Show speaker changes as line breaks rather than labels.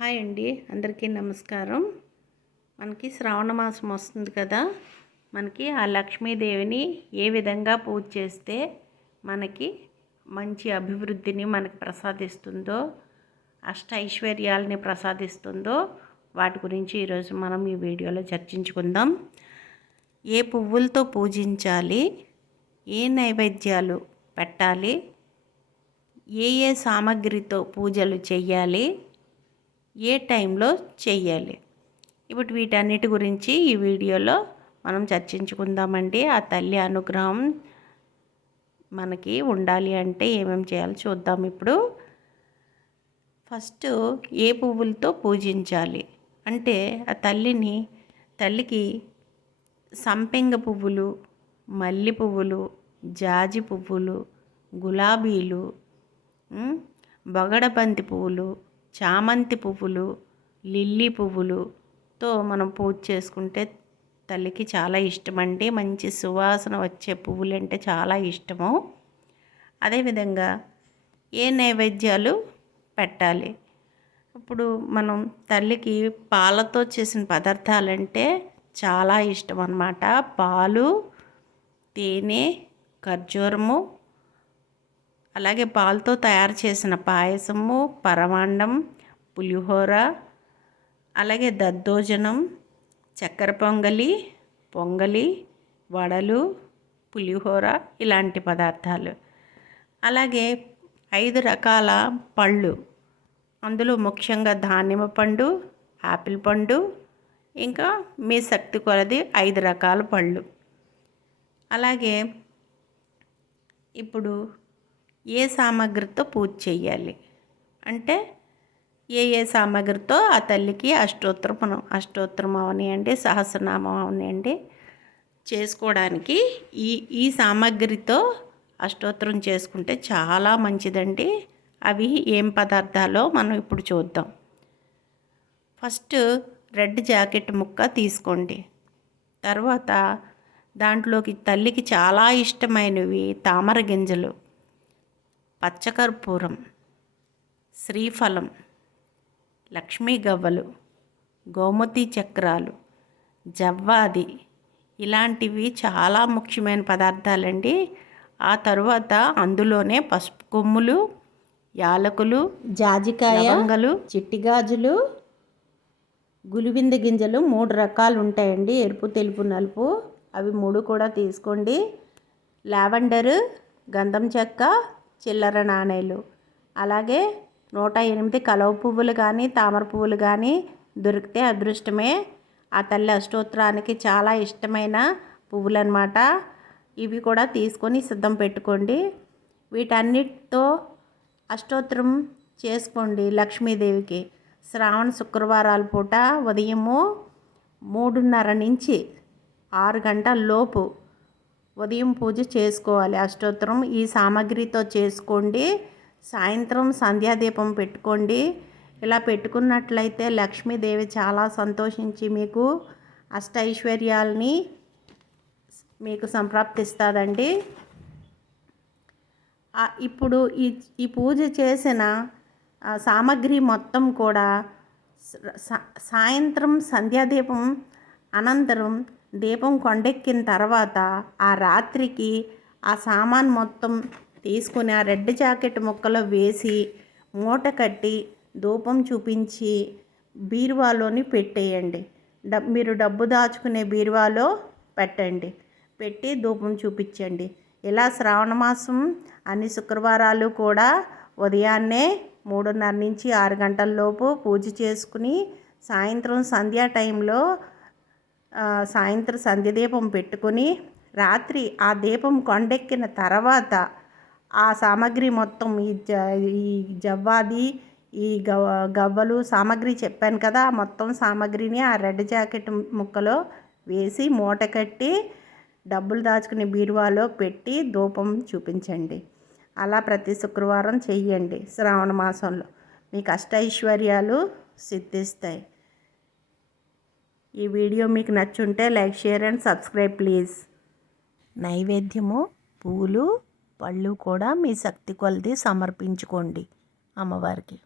Hi అండి అందరికీ నమస్కారం. మనకి శ్రావణ మాసం వస్తుంది కదా మనకి ఆ లక్ష్మీదేవిని ఏ విధంగా పూజ చేస్తే మనకి మంచి అభివృద్ధిని మనకి ప్రసాదిస్తుందో అష్ట ఐశ్వర్యాలని ప్రసాదిస్తుందో వాటి గురించి ఈరోజు మనం ఈ వీడియోలో చర్చించుకుందాం. ఏ పువ్వులతో పూజించాలి ఏ నైవేద్యాలు పెట్టాలి ఏ ఏ సామాగ్రితో పూజలు చేయాలి ఏ టైంలో చేయాలి ఇప్పుడు వీటన్నిటి గురించి ఈ వీడియోలో మనం చర్చించుకుందామండి. ఆ తల్లి అనుగ్రహం మనకి ఉండాలి అంటే ఏమేమి చేయాలో చూద్దాం ఇప్పుడు. ఫస్ట్ ఏ పువ్వులతో పూజించాలి? అంటే ఆ తల్లిని తల్లికి సంపెంగ పువ్వులు మల్లె పువ్వులు జాజి పువ్వులు గులాబీలు బగడబంతి పువ్వులు చామంతి పువ్వులు లిల్లీ పువ్వులుతో మనం పూజ చేసుకుంటే తల్లికి చాలా ఇష్టమండి మంచి సువాసన వచ్చే పువ్వులు అంటే చాలా ఇష్టము. అదేవిధంగా ఏ నైవేద్యాలు పెట్టాలి? ఇప్పుడు మనం తల్లికి పాలతో చేసిన పదార్థాలంటే చాలా ఇష్టం అన్నమాట. పాలు తేనె ఖర్జూరము అలాగే పాలతో తయారు చేసిన పాయసము పరమాండం పులిహోర అలాగే దద్దోజనం చక్కెర పొంగలి పొంగలి వడలు పులిహోర ఇలాంటి పదార్థాలు. అలాగే ఐదు రకాల పళ్ళు. అందులో ముఖ్యంగా దానిమ్మ పండు ఆపిల్ పండు ఇంకా మీ శక్తి కొలది ఐదు రకాల పళ్ళు. అలాగే ఇప్పుడు ఏ సామాగ్రితో పూజ చేయాలి అంటే ఏ ఏ సామాగ్రితో? ఆ తల్లికి అష్టోత్తరం అష్టోత్తరం అవనియండి సహస్రనామం అవనియండి చేసుకోవడానికి ఈ ఈ సామాగ్రితో అష్టోత్తరం చేసుకుంటే చాలా మంచిదండి. అవి ఏం పదార్థాలో మనం ఇప్పుడు చూద్దాం. ఫస్ట్ రెడ్ జాకెట్ ముక్క తీసుకోండి. తర్వాత దాంట్లోకి తల్లికి చాలా ఇష్టమైనవి తామర గింజలు. పచ్చకర్పూరం శ్రీఫలం లక్ష్మీ గవ్వలు గోమతి చక్రాలు జవ్వాది ఇలాంటివి చాలా ముఖ్యమైన పదార్థాలండి. ఆ తరువాత అందులోనే పసుపు కొమ్ములు యాలకులు జాజికాయ వంగలు చిట్టిగాజులు గులివింద గింజలు మూడు రకాలు ఉంటాయండి ఎరుపు తెలుపు నలుపు అవి మూడు కూడా తీసుకోండి. లావెండర్ గంధం చెక్క చిల్లర నాణేలు. అలాగే నూట ఎనిమిది కలవ పువ్వులు కానీ తామర పువ్వులు కానీ దొరికితే అదృష్టమే. ఆ తల్లి అష్టోత్తరానికి చాలా ఇష్టమైన పువ్వులు అనమాట ఇవి కూడా తీసుకొని సిద్ధం పెట్టుకోండి. వీటన్నిటితో అష్టోత్తరం చేసుకోండి లక్ష్మీదేవికి. శ్రావణ శుక్రవారాల పూట ఉదయము మూడున్నర నుంచి ఆరు గంటల లోపు ఉదయం పూజ చేసుకోవాలి. అష్టోత్తరం ఈ సామాగ్రితో చేసుకోండి. సాయంత్రం సంధ్యాదీపం పెట్టుకోండి. ఇలా పెట్టుకున్నట్లయితే లక్ష్మీదేవి చాలా సంతోషించి మీకు అష్టైశ్వర్యాలని మీకు సంప్రాప్తిస్తుందండి. ఇప్పుడు ఈ ఈ పూజ చేసిన సామాగ్రి మొత్తం కూడా సాయంత్రం సంధ్యాదీపం అనంతరం దీపం కొండెక్కిన తర్వాత ఆ రాత్రికి ఆ సామాన్ మొత్తం తీసుకుని ఆ రెడ్ జాకెట్ ముక్కలో వేసి మూట కట్టి ధూపం చూపించి బీరువాలోని పెట్టేయండి. డబ్ మీరు డబ్బు దాచుకునే బీరువాలో పెట్టండి. పెట్టి ధూపం చూపించండి. ఇలా శ్రావణ మాసం అన్ని శుక్రవారాలు కూడా ఉదయాన్నే మూడున్నర నుంచి ఆరు గంటల లోపు పూజ చేసుకుని సాయంత్రం సంధ్యా టైంలో సాయంత్రం సంధ్య దీపం పెట్టుకొని రాత్రి ఆ దీపం కొండెక్కిన తర్వాత ఆ సామాగ్రి మొత్తం ఈ జ ఈ జవ్వాది ఈ గవ గవ్వలు సామాగ్రి చెప్పాను కదా మొత్తం సామాగ్రిని ఆ రెడ్ జాకెట్ ముక్కలో వేసి మూట కట్టి డబ్బులు దాచుకునే బీరువాలో పెట్టి ధూపం చూపించండి. అలా ప్రతి శుక్రవారం చెయ్యండి శ్రావణ మాసంలో. మీకు అష్టైశ్వర్యాలు సిద్ధిస్తాయి. ఈ వీడియో మీకు నచ్చుంటే like share and subscribe please. నైవేద్యము పూలు పళ్ళు కూడా మీ శక్తి కొలది సమర్పించుకోండి అమ్మవారికి.